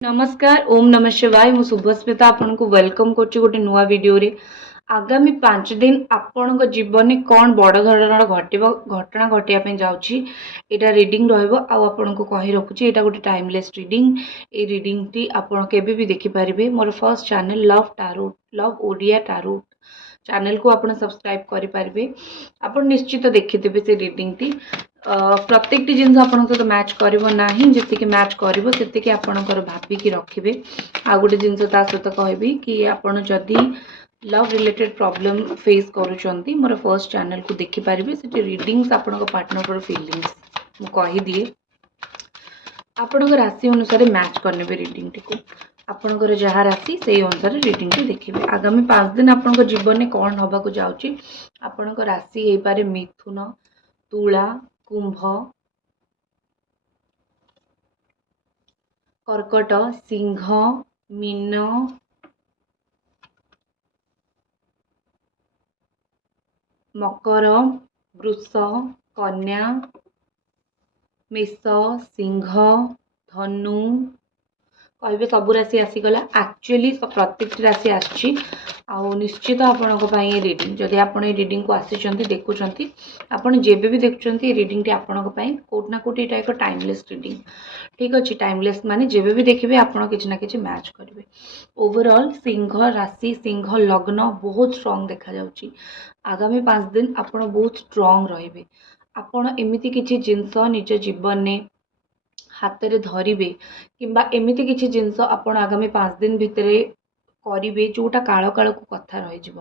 नमस्कार ओम नमः शिवाय मु शुभस्मिता आपन को वेलकम करछि गोटे नुआ वीडियो रे। आगामी 5 दिन आपण जीवन में कौन बड़ धरणर घटना घटिया पे जाउछि एटा रीडिंग रहइबो आ आपन को कहि रखुछि एटा गोटे टाइमलेस रीडिंग। ए रीडिंग टी आपण केबे भी देखि परिबे। मोर first channel love tarot love Odia tarot channel को आपण सब्सक्राइब करि परिबे। आपण निश्चित देखिथिबे से रीडिंग टी प्रत्येक टी जिनस आपण सहित मैच करिवो नाही जति मैच करिवो सेति आपणकर भाबिकी रखिबे। आ गोटे जिनस ता सहित कहबी कि आपण जदि लव रिलेटेड प्रॉब्लम फेस करूचंती मोर फर्स्ट चैनल को देखि परिबे। सेति रीडिंग्स आपण पार्टनर फीलिंग्स मु कहि दिए आपण राशि अनुसार मैच करने रीडिंग टी को आपणकर जहाँ राशि से अनुसार रीडिंग टी देखिए। आगामी 5 दिन आपण जीवन में कौन हवा को जाउची आपण राशि हे पारे मिथुन तुला कुंभ कर्कट सिंह मीन मकर वृष कन्या मेष सिंह धनु कहे सबू राशि आसीगला। एक्चुअली प्रत्येक राशि आसी निश्चित आपण रीडिंग जदि आपण रीडिंग को आसी देखुं आपड़ जेबे भी देखुं रीडिंग टी आपण कोट ना कोट यहाँ एक टाइमलेस रीडिंग ठीक अच्छे। टाइमलेस माने जेबे भी देखिए आपड़ किसी ना कि मैच करेंगे। ओवरऑल सिंह राशि सिंह लग्न बहुत स्ट्रांग देखा जाउची। आगामी 5 दिन आपण बहुत स्ट्रांग रहिबे। आपण एमिति किछि जिंस निज जीवन में हाथ में धरवे किंबा एमिति किछि जिंस आपण आगामी 5 दिन भितर करिवे जोटा काल काल को कथा रही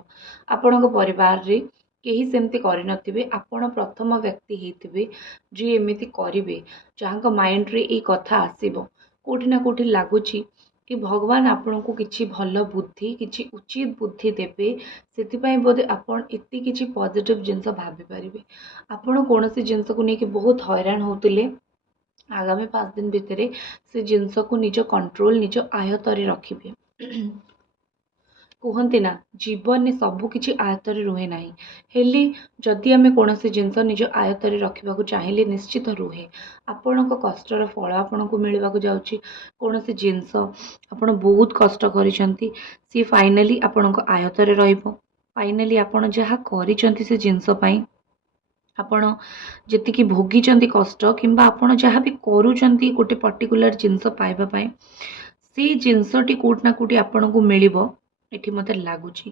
आपण परिवार रे केही सेमती करि नथिबे। आपण प्रथम व्यक्ति हेतिबे जे एमिति करिवे जहां माइंड रे ए कथा आसीबो। कोठी ना कोठी लागुची कि भगवान आपण को किछि भल बुद्धि किछि उचित बुद्धि देबे सेति बोधे आपण एति किछि पॉजिटिव जिंस भाबी परिबे। आपण कोनोसी जिंस को नेकी बहुत हैरान होतिले आगामी 5 दिन भितर से जिनस को निज कंट्रोल निज आयतर रखिए। कहते ना जीवन में सबकि आयतर रुहे ना हेले जदि आम कौन जिनस निज आयतर रखा चाहिए निश्चित रुहे। आपण कष्टर फल आपन को मिलवा जाऊँगी। कौन जिनस आपड़ बहुत कष्ट करी सी फाइनाली आपण आयतर फाइनाली आपड़ जहाँ कर जिनस आपण जी भोगी कष्ट किंबा आपण जहाँ भी करूँ गोटे पर्टिकुलर जिनस पाइबापी से जिनसटी कोट ना कोटी आपण को मिल एठी मते लगुच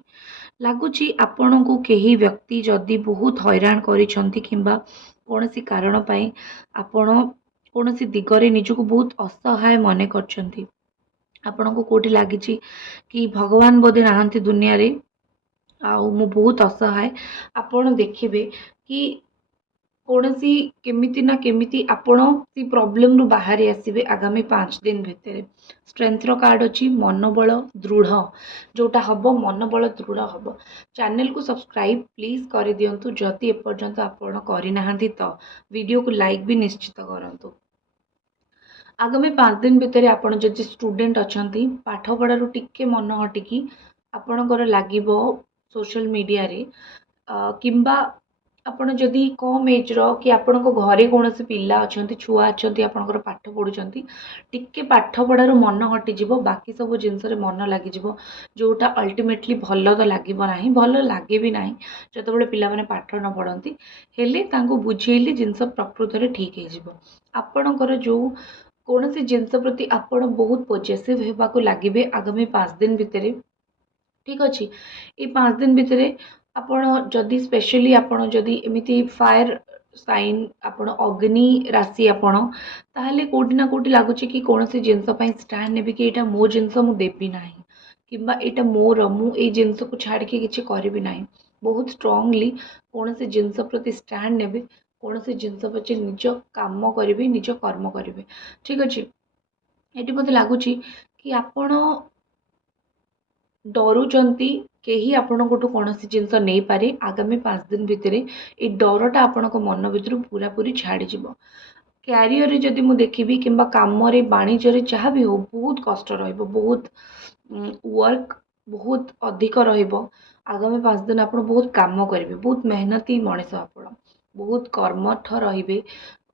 आपण को कही व्यक्ति जदि बहुत हैरान करिसेंती किंबा कौनसी कारण पाई आपण कौनसी दिगरे निजको बहुत असहाय मन करछंती आपण को कोठी लागिची कि भगवान बोधे नाहंती दुनिया रे आउ मु बहुत असहाय। आपण देखिबे कि कौनसी केमिति ना केमिति आपण सी प्रॉब्लम रु बाहर आसीबे आगामी 5 दिन भितर। स्ट्रेंथ रो कार्ड अछि मनोबल दृढ़ जोटा हबो मनोबल दृढ़ हबो। चैनल को सब्सक्राइब प्लीज कर दियंतु जदि एपर्यंत आपण करि नाहंती तो वीडियो को लाइक भी निश्चित करंतु। आगामी 5 दिन भितर आपण जदि स्टूडेंट अछंती पाठ पढ़ा रु टिके मन हटिकी आपणकर लागिबो सोशल मीडिया रे किंबा आपण जदि कम एज रो कि आपण घरे कौन पिला अच्छा छुआ अच्छा आपंकर पाठ पढ़ुंट टिके पाठ पढ़ार मन हटिଯିବ बाकी सब जिनस मन लगिज जोटा अल्टीमेटली भल तो लगे ना भल लगे भी ना जो पे पाठ न पढ़ती हेले बुझेली जिनस प्रकृत में ठीक हो आपणकर जो कौन सी जिनस प्रति आपण बहुत पॉजिटिव होगा लगे आगामी 5 दिन भितर ठीक अच्छे। ये 5 दिन भितर आपण जदि स्पेशली आपण जदि एमिति फायर साइन आपण अग्नि राशि आपण ताहले कोठी ना कोठी लगुच कि कौन सी जिनस स्टैंड नेबी कि एटा मो जिनस मु देबी नाही किंबा एटा मोर मु ए जिनस को छाड़ के किछि करिबी नाही बहुत स्ट्रांगली कौन सी जिनस प्रति स्टैंड नेबे कौन सी जिनस पछे निज काम करिवे निज कर्म करिवे ठीक अच्छे। एटी मते लगुच कि आपण डरुचंती केही आपणकोठू कौन जिनस नहीं पारे आगामी 5 दिन भितर ये डरटा आपण मन भर पूरा पूरी छाड़ क्यारियर रे जदि मु देखिबी किंबा काम रे वाणिज्य रे जहाँ भी हो बहुत कष्ट रहिबो बहुत वर्क बहुत अधिक रहिबो। आगामी 5 दिन आपण बहुत काम करेंगे बहुत मेहनती मनीष आपण बहुत कर्मठ रहिबे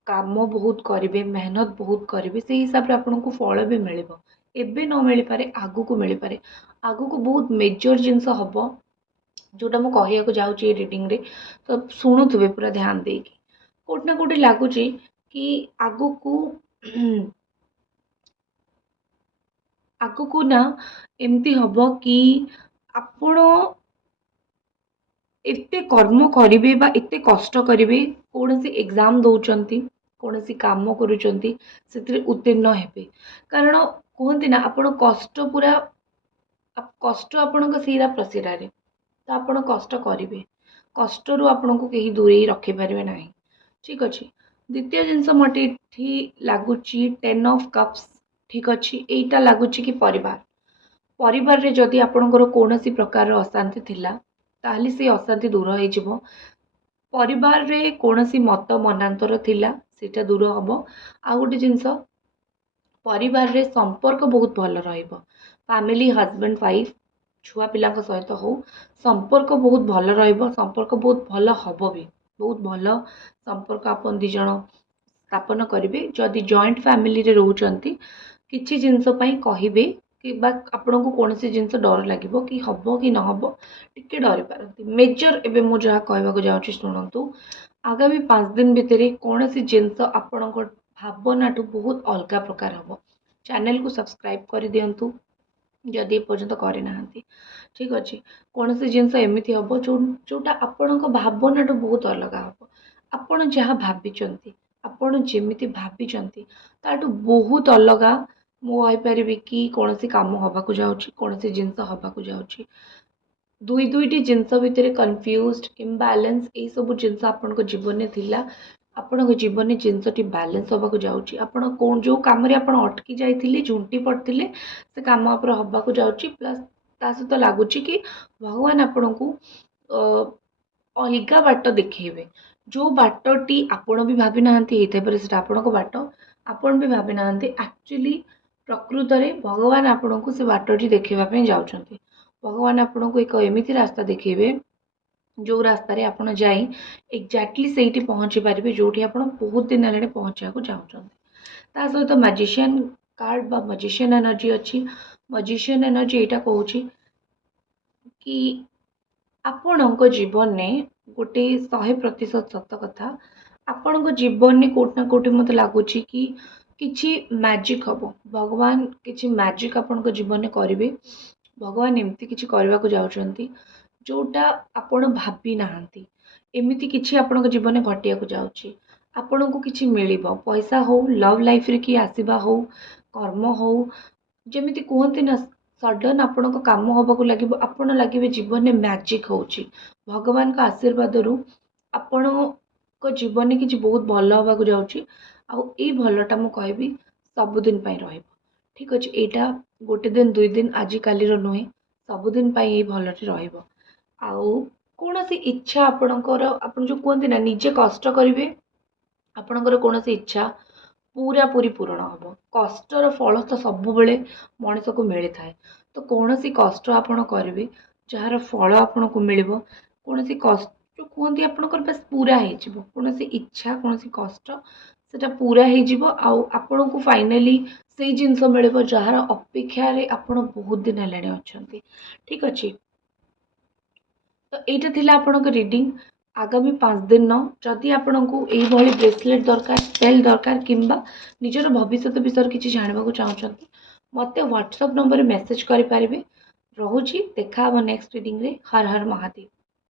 काम बहुत करेंगे मेहनत बहुत करेंगे से हिसाब से आपन को फल भी मिल एबे न मिल पारे आगु मिल पारे आगु को बहुत मेजर जिनस हम जोटा मुझे कहवाक जाऊँगी रिडिंग रे तो शुणुवे पूरा ध्यान देकी कोट ना कोटी लगुच कि आगु को आगु को ना एमती हम कि आपण एते कर्म करिवे बा एते कष्ट करिवे कोनोसी एग्जाम दौरान कोनोसी काम करुचंती सेतिरे उत्तीर्ण हेबे कारण कहते ना आपण कष्ट पूरा कष्ट आपण सीरा प्रसीरा रे तो आपण कष्ट करिवे कष्टरू आपण को कहीं दूरे रखी पारे ना ठीक अच्छे द्वितीय जिनस मटे लगुच 10 ऑफ कप्स ठीक अच्छे यहीटा लगुच कि परिवार रे जदि आपणकर कौनसी प्रकार अशांति थिला ताहले से अशांति दूर हो जिवो परिवार रे कौनसी मत मनांतर थिला सेटा दूर हबो आ गोटे जिनस परिवार रे संपर्क बहुत भल रहिबो फैमिली हस्बैंड वाइफ छुआ पिला सहित हो संपर्क बहुत भल रहिबो संपर्क बहुत भल हबो भी बहुत भल संपर्क आपन दी जण स्थापन करिवे जदि जॉइंट फैमिली रे रहउचंती किछि जिनस पई कहिबे कि बा आपन को कौनसी जिनस डर लगिबो कि हबो कि न हबो टिके डरी पारती मेजर एबे मु जहा कहबाक जाउची सुनंतु आगामी 5 दिन भितरे कौनसी जिनस आपन को भावनाठू बहुत अलग प्रकार हम चैनल को सब्सक्राइब कर दिंतु जदि पर्यंत करना ठीक अच्छे कौन सी जिनस एमती हम जोटा आपण भावनाठू बहुत अलग हम आपण जहाँ भावी आपण जमी भावी ताठू बहुत अलग मुझे कि कौन सी कम हवाक जाऊँगी कौन सी जिनस हवाक जाऊँगी दुई दुईटी जिनस भितर कन्फ्यूज इम्बालांस ये सब जिनस आपण जीवन में थिला आपण जीवन में जिनसटी बैलेंस होगा जाऊँगी आपण कौन जो कम अटकी जाइए झुंटी पड़ते से कम हवाक जाऊँगी प्लस ता सहित लगुच कि भगवान आपण को अलग बाट देखेबे जो बाटटी आपण भी भावी ना से आपण बाट आपण भी भावी ना एक्चुअली प्रकृत में भगवान आपण को से बाटटी देखापी जाऊँच भगवान आपण को एक एमती रास्ता देखेबे जो रास्तार आप जाए एक्जाक्टली से पहुँची पारे जो आप बहुत दिन है पहुँचा चाहते सहित मैजिशियन कार्ड बा मैजिशियन एनर्जी अच्छी मैजिशियन एनर्जी यहाँ कहूँ कि आपण जीवन में गोटे 100% सत कथा आपण जीवन में कोट ना कोटी मत लगुच कि किछि मैजिक हम भगवान किछि मैजिक आपण जीवन में करेंगे भगवान एमती किछि करने को जाउछंती जोटा आपण भावी नाहंती एमिति किछि आपण जीवन में घटिया को जाउछि आपण को किछि मिलिबो पैसा हो लव लाइफ रे कि आसीबा हो कर्म हो जेमिति कहते ना सडन आपण को काम होबाकू लागिबो आपण लागिबे जीवन में मैजिक होउछि भगवान का आशीर्वाद रु आपण को जीवन में किछि बहुत भल होबाकू जाउछि आ ए भलटा मु कहबी सबुदिन पई रहइबो ठीक अछि एटा गोटे दिन दुई दिन आज काली रो नुहे सबुदिन पई ए भलटी रहइबो आउ कौन सी इच्छा आपणकर आपन जो कहते ना निजे कष्ट करेंगे आपणकर कौन सी इच्छा पूरा पूरी पूरण हम कष्टर फल तो सब बेले मनीष को मिली थाए तो कौन सी कष्ट आपड़ करेंगे जार फल आपन को मिल कौन सी कष्ट जो कहते आपणकर बस पूरा हो कौन सी इच्छा कौन सी कष्ट सेटा पूरा हो को फाइनाली से जिनस मिल जार अपेक्षा आपण बहुत दिन है ठीक अच्छे तो यहाँ थिला आपन रिडिंग आगामी 5 दिन जदि आपन को यही ब्रेसलेट दरकार सेल दरकार किंबा निजर भविष्य विषय किसी जानवा चाहते मत व्हाट्सएप नंबर मेसेज करें रोची देखा नेक्स्ट रिडिंग रे हर हर महादेव।